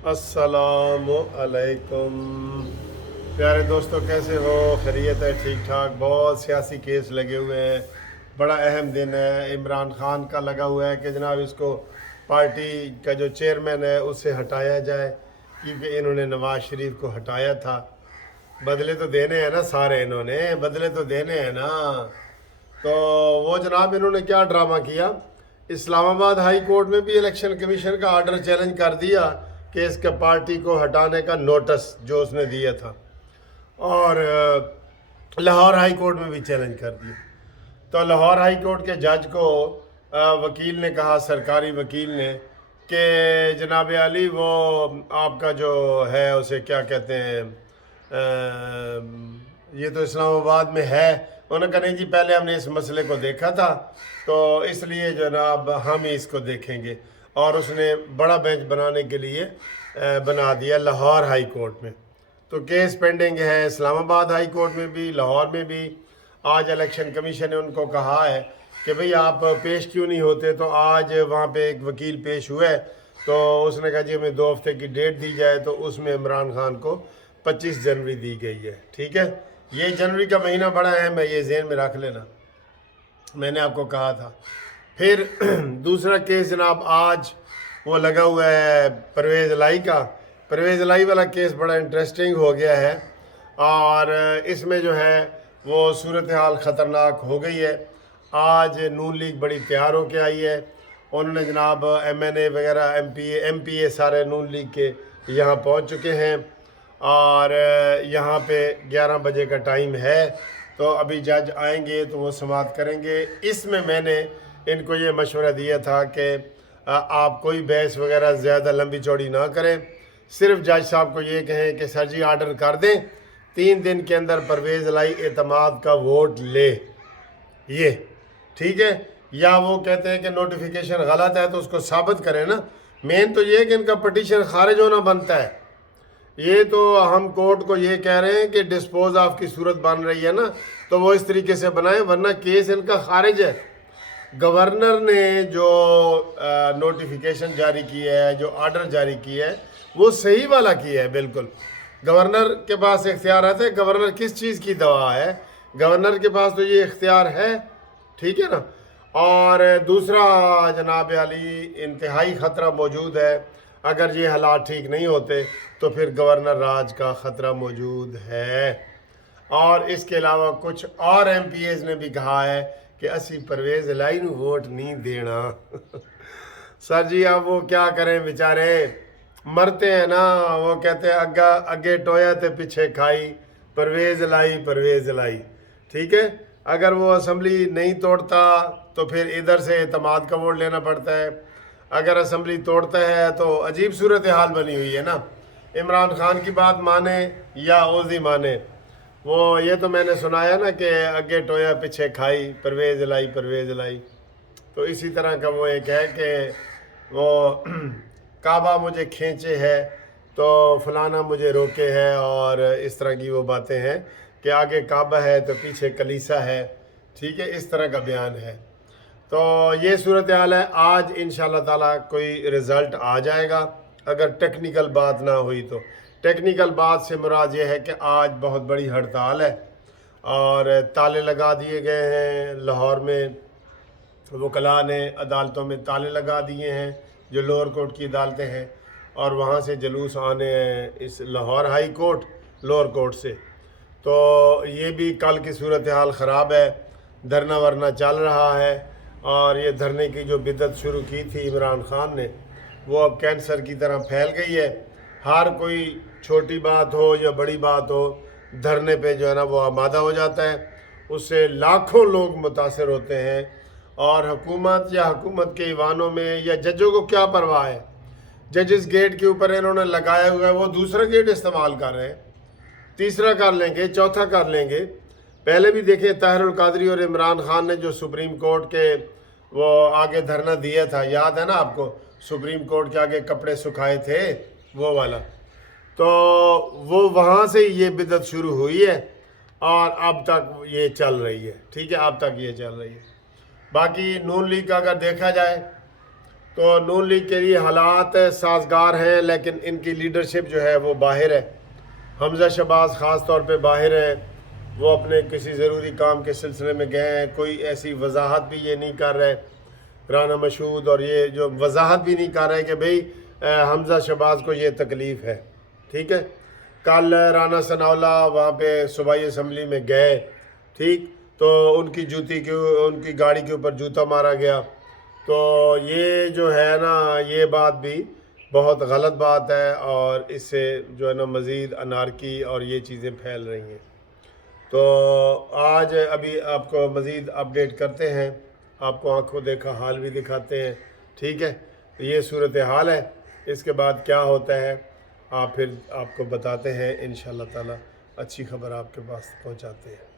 अस्सलामु अलैकुम प्यारे दोस्तों, कैसे हो? खैरियत है? ठीक ठाक। बहुत सियासी केस लगे हुए हैं। बड़ा अहम दिन है। इमरान खान का लगा हुआ है कि जनाब इसको पार्टी का जो चेयरमैन है उससे हटाया जाए, क्योंकि इन्होंने नवाज शरीफ को हटाया था। बदले तो देने हैं ना, सारे इन्होंने बदले तो देने हैं ना। तो वो जनाब इन्होंने क्या ड्रामा किया, इस्लामाबाद हाई कोर्ट में भी इलेक्शन कमीशन का आर्डर चैलेंज कर दिया कि इसके पार्टी को हटाने का नोटिस जो उसने दिया था, और लाहौर हाई कोर्ट में भी चैलेंज कर दिया। तो लाहौर हाई कोर्ट के जज को वकील ने कहा, सरकारी वकील ने, कि जनाब अली वो आपका जो है उसे क्या कहते हैं, ये तो इस्लामाबाद में है। उन्होंने कहा नहीं जी, पहले हमने इस मसले को देखा था तो इसलिए जनाब हम ही इसको देखेंगे। और उसने बड़ा बेंच बनाने के लिए बना दिया लाहौर हाई कोर्ट में। तो केस पेंडिंग है इस्लामाबाद हाई कोर्ट में भी, लाहौर में भी। आज इलेक्शन कमीशन ने उनको कहा है कि भाई आप पेश क्यों नहीं होते। तो आज वहाँ पे एक वकील पेश हुआ है, तो उसने कहा जी हमें 2 हफ्ते की डेट दी जाए। तो उसमें इमरान खान को 25 जनवरी दी गई है। ठीक है, ये जनवरी का महीना बड़ा अहम है, ये ज़हन में रख लेना, मैंने आपको कहा था। फिर दूसरा केस जनाब आज वो लगा हुआ है परवेज़ इलाही का। परवेज़ इलाही वाला केस बड़ा इंटरेस्टिंग हो गया है, और इसमें जो है वो सूरत हाल ख़तरनाक हो गई है। आज नून लीग बड़ी तैयार होके आई है। उन्होंने जनाब MNA वगैरह MPA सारे नून लीग के यहाँ पहुँच चुके हैं, और यहाँ पे 11 बजे का टाइम है। तो अभी जज आएंगे तो वो समाअत करेंगे। इसमें मैंने इनको ये मशवरा दिया था कि आप कोई बहस वगैरह ज़्यादा लंबी चौड़ी ना करें, सिर्फ जज साहब को ये कहें कि सर जी आर्डर कर दें, 3 दिन के अंदर परवेज़ इलाही एतमाद का वोट ले, ये ठीक है। या वो कहते हैं कि नोटिफिकेशन गलत है तो उसको साबित करें ना। मेन तो ये है कि इनका पटिशन खारिज होना बनता है। ये तो हम कोर्ट को ये कह रहे हैं कि डिस्पोज ऑफ की सूरत बन रही है ना, तो वो इस तरीके से बनाएं, वरना केस इनका खारिज है। गवर्नर ने जो नोटिफिकेशन जारी किया है, जो आर्डर जारी किया है, वो सही वाला किया है बिल्कुल। गवर्नर के पास इख्तियार आता है। गवर्नर किस चीज़ की दवा है, गवर्नर के पास तो ये इख्तियार है, ठीक है ना। और दूसरा जनाब अली इंतहाई ख़तरा मौजूद है, अगर ये हालात ठीक नहीं होते तो फिर गवर्नर राज का ख़तरा मौजूद है। और इसके अलावा कुछ और MPAs ने भी कहा है कि असी परवेज़ इलाही नूं वोट नहीं देना। सर जी अब वो क्या करें, बेचारे मरते हैं ना। वो कहते हैं अगे टोया ते पीछे खाई, परवेज़ इलाही। ठीक है, अगर वो असम्बली नहीं तोड़ता तो फिर इधर से एतमाद का वोट लेना पड़ता है। अगर असम्बली तोड़ता है तो अजीब सूरत हाल बनी हुई है ना। इमरान खान की बात माने या ओजी माने, वो ये तो मैंने सुनाया ना कि अगे टोया पीछे खाई, परवेज़ इलाही। तो इसी तरह का वो एक है कि वो काबा मुझे खींचे है तो फलाना मुझे रोके है, और इस तरह की वो बातें हैं कि आगे काबा है तो पीछे कलीसा है। ठीक है, इस तरह का बयान है। तो ये सूरत हाल है। आज इंशाल्लाह ताला कोई रिज़ल्ट आ जाएगा, अगर टेक्निकल बात ना हुई तो। टेक्निकल बात से मुराद ये है कि आज बहुत बड़ी हड़ताल है और ताले लगा दिए गए हैं। लाहौर में वकला ने अदालतों में ताले लगा दिए हैं, जो लोअर कोर्ट की अदालतें हैं, और वहाँ से जलूस आने हैं इस Lahore high court, lower court से। तो ये भी कल की सूरत हाल ख़राब है। धरना वरना चल रहा है, और ये धरने की जो बिदत शुरू की थी इमरान खान ने, वो अब कैंसर की तरह फैल गई है। हर कोई छोटी बात हो या बड़ी बात हो, धरने पे जो है ना वो आमादा हो जाता है। उससे लाखों लोग मुतासर होते हैं, और हुकूमत या हुकूमत के ईवानों में या जजों को क्या परवाह है। जजिस गेट के ऊपर इन्होंने लगाया हुआ है, वो दूसरा गेट इस्तेमाल कर रहे हैं, तीसरा कर लेंगे, चौथा कर लेंगे। पहले भी देखें, ताहिरुल कादरी और इमरान खान ने जो सुप्रीम कोर्ट के वो आगे धरना दिया था, याद है ना आपको, सुप्रीम कोर्ट के आगे कपड़े सुखाए थे वो वाला। तो वो वहाँ से ये बिदत शुरू हुई है, और अब तक ये चल रही है। ठीक है, अब तक ये चल रही है। बाकी नून लीग का अगर देखा जाए تو نون لیگ کے لیے حالات سازگار ہیں، لیکن ان کی لیڈرشپ جو ہے وہ باہر ہے۔ حمزہ شہباز خاص طور پہ باہر ہیں، وہ اپنے کسی ضروری کام کے سلسلے میں گئے ہیں، کوئی ایسی وضاحت بھی یہ نہیں کر رہے۔ رانا مشہود اور یہ جو وضاحت بھی نہیں کر رہے کہ بھئی حمزہ شہباز کو یہ تکلیف ہے، ٹھیک ہے۔ کل رانا ثناء اللہ وہاں پہ صوبائی اسمبلی میں گئے، ٹھیک، تو ان کی گاڑی کے اوپر جوتا مارا گیا۔ تو یہ جو ہے نا، یہ بات بھی بہت غلط بات ہے، اور اس سے جو ہے نا مزید انارکی اور یہ چیزیں پھیل رہی ہیں۔ تو آج ابھی آپ کو مزید اپڈیٹ کرتے ہیں، آپ کو آنکھوں دیکھا حال بھی دکھاتے ہیں، ٹھیک ہے۔ تو یہ صورتحال ہے، اس کے بعد کیا ہوتا ہے پھر آپ کو بتاتے ہیں انشاءاللہ تعالی، اچھی خبر آپ کے پاس پہنچاتے ہیں۔